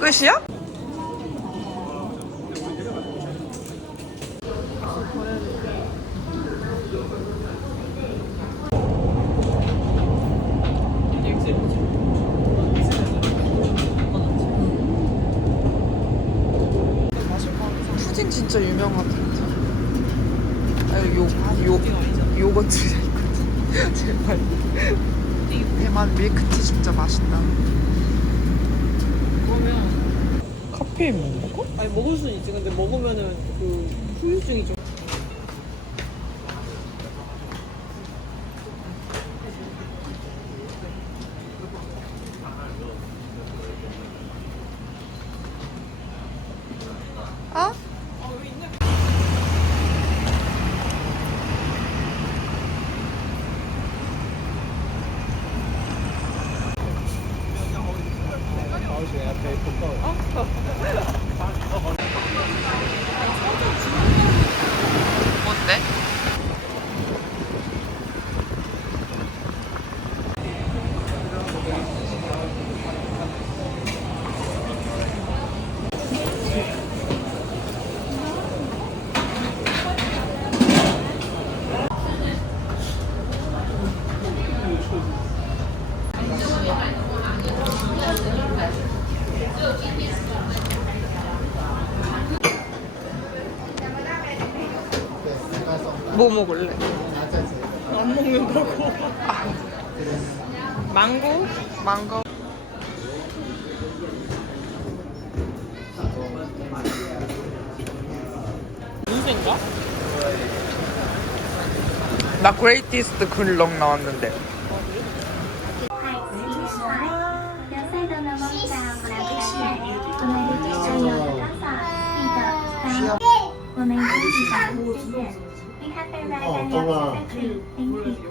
끝이야? 푸진 진짜 유명하다. 요, 요, 요거트 제발. 대만 밀크티 진짜 맛있다. 그러면 커피 못 먹어? 아니 먹을 수는 있지. 근데 먹으면은 그 후유증이 좀. 어? 뭔데? 뭐 먹을래? 안 먹는다고. 망고? 망고? 인생가? 나 그레이티스트 글럭 나왔는데 嗨， 어, 동아.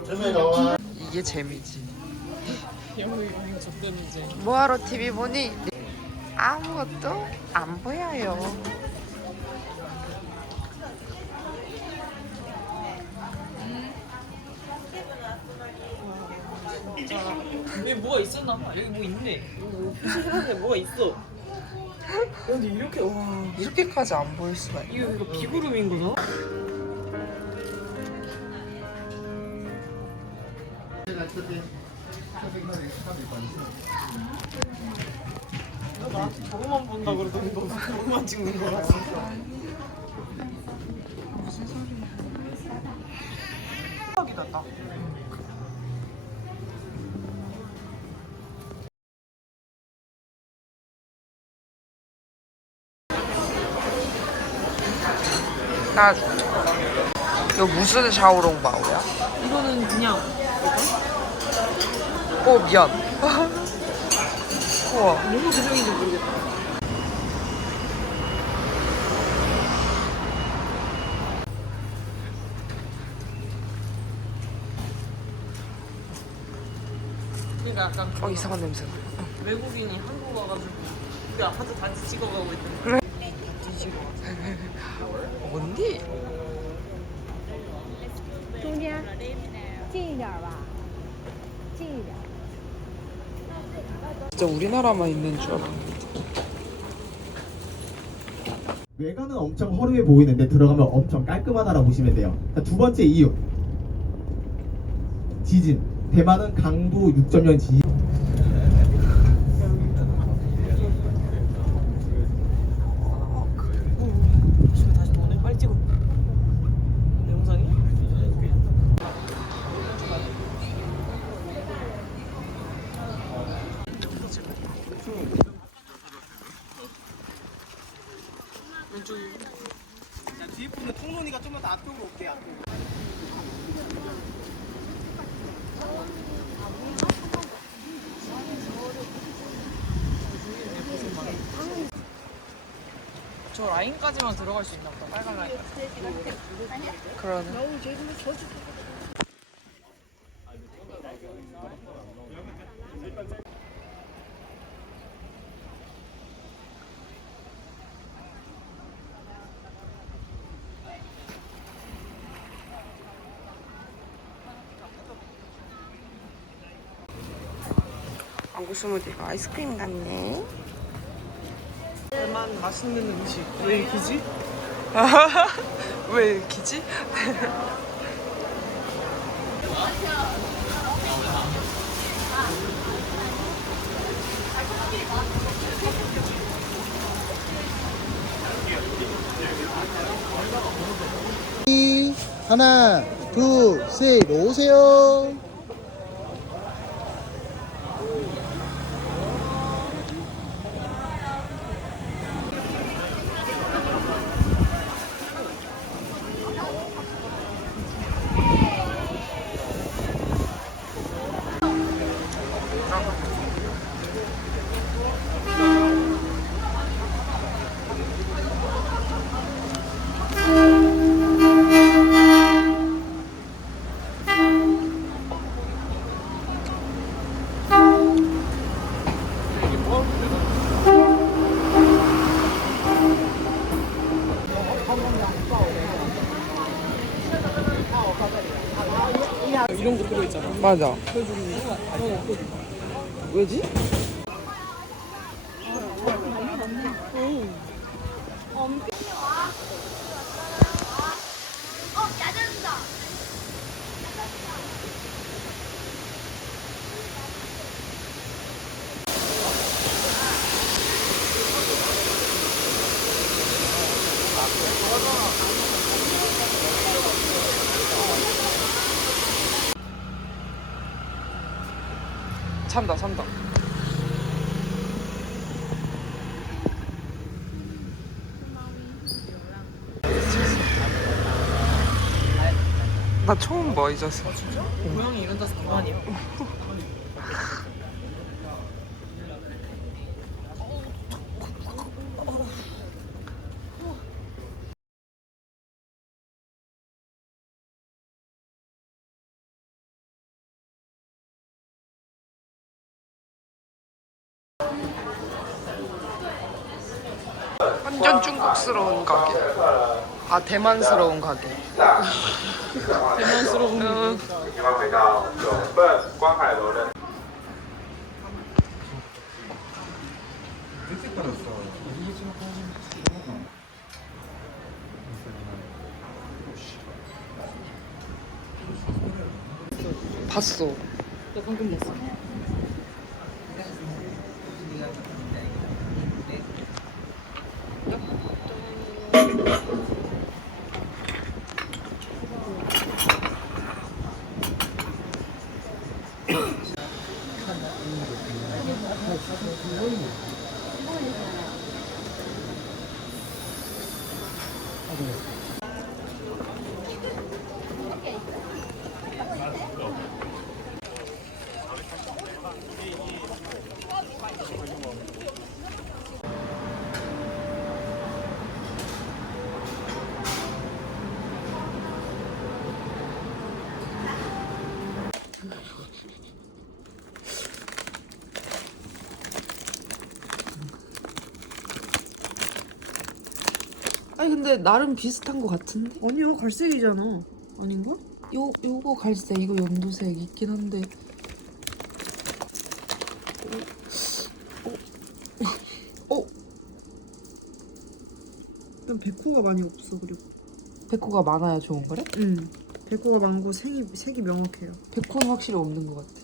처음에 나와. 이게 재미지. 뭐하러 TV 보니? 아무것도 안 보여요. 여기 뭐가 있었나 봐. 여기 뭐 있네. 표시판에 뭐가 있어. 근데 이렇게 와 이렇게까지 안 보일 수가 있나? 이거 이거 비구름인 거나? 저거만 본다 그러더니 너 저거만 찍는 거야. 무슨 소리야 대박이다 딱나 이거 무슨 샤오롱바오야? 이거는 그냥 어 미안 우와 뭐가 규정인지 모르겠다. 그러니까 약간 어 이상한 냄새 나 외국인이 한국 와가지고 우리 아파트 단지 찍어가고 있던 그래? 단지 찍어. 언니? 中间近一点吧，近一点。 진짜 우리나라만 있는 줄 알았는데 외관은 엄청 허름해 보이는데 들어가면 엄청 깔끔하다라고 보시면 돼요. 자, 두 번째 이유. 지진. 대만은 강도 6.0 지진. 지금 다시 오네. 빨리 찍어. 내 영상이? 왼쪽이. 자, 뒤에 보면 통로니가 좀만 더 앞쪽으로 올게요. 앞쪽으로. 저 라인까지만 들어갈 수 있나 보다. 빨간 라인. 그러네 망고 스무디가 아이스크림 같네 맛있는 음식 왜 이기지? 왜 기지? 하나, 둘, 셋, 오세요. 이런 거 들어있잖아 맞아. 왜지? 찬다 찬다. 나 처음 봐 이 자식. 고양이 이런 데서 그만이야 완전 중국스러운 가게. 아 대만스러운 가게. 대만스러운 응. 봤어. 너 방금 봤어? 근데 나름 비슷한 것 같은데? 아니요 갈색이잖아 아닌가? 요 요거 갈색 이거 연두색 있긴 한데 어? 어? 좀 백호가 많이 없어 그리고 백호가 많아야 좋은 거래? 응 백호가 많고 색이, 색이 명확해요 백호는 확실히 없는 것 같아.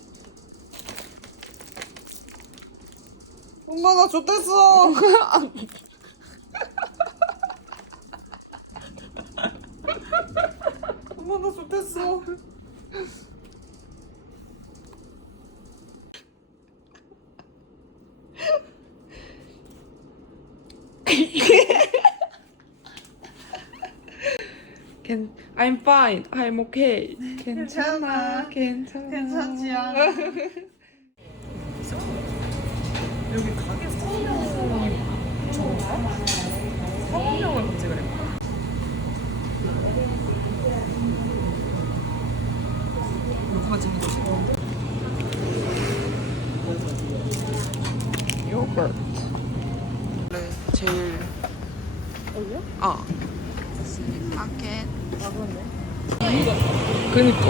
엄마 나 좋댔어 나 좋댔어 괜 I'm fine. I'm okay. 괜찮아. 괜찮아. 괜찮지 않아 여기 가게 성명이? 성명을 찍는 거지? 요거트. 원래 제일 여기요? 어. 마켓. 아 그렇네 그니까.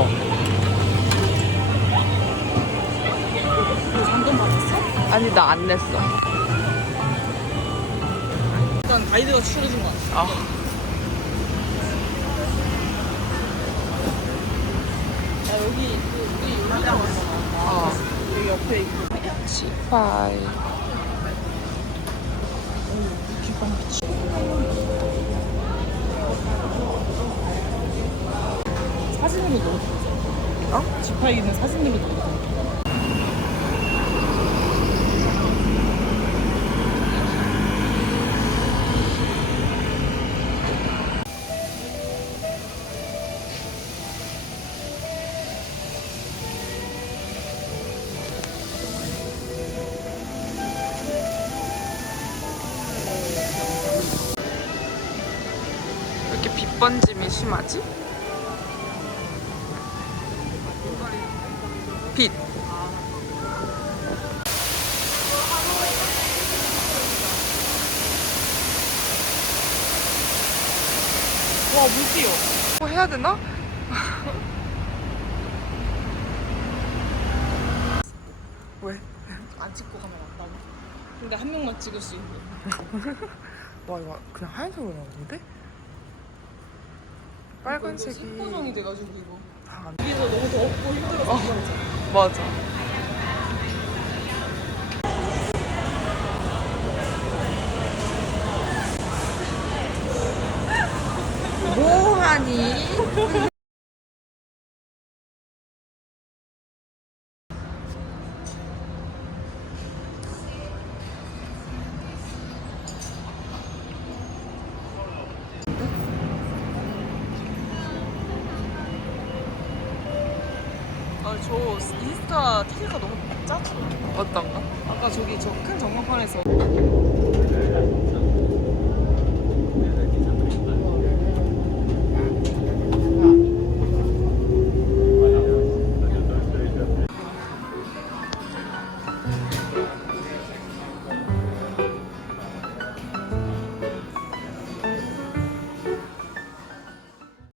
잔돈 받았어? 아니 나 안 냈어. 가이드가 추천해준 거 같아. 아. 야 여기 치파이. 사진으로 넣어. 어? 지파이는 사진으로 넣어. 번짐이 심하지? 빛. 와 물띠요. 뭐 해야 되나? 왜? 안 찍고 가면 안 나와. 그러니까 한 명만 찍을 수 있는. 와 이거 그냥 하얀색으로 나오는데? 빨간색이 색고정이 돼가지고 이거. 아, 안 위에서 너무 덥고 힘들어서 어. 맞아. 뭐하니? 저 인스타 티가 너무 짜증나. 어떤 거? 아까 저기 저 큰 전광판에서